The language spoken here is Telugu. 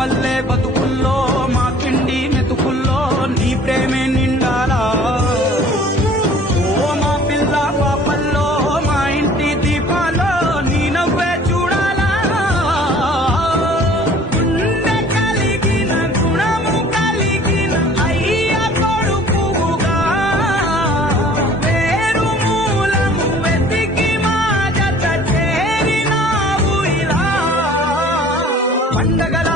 పల్లె బతుకుల్లో మా కిండి మెతుకుల్లో నీ ప్రేమే నిండాలా. ఓ మా పిల్ల పాపల్లో మా ఇంటి దీపాల్లో నీ నవ్వే చూడాలా. గుండె కలిగిన గుణము కలిగిన అయ్య కొడుకుగా పేరు మూలము వెతికి మా జత చేరినావు ఇలా. పండగల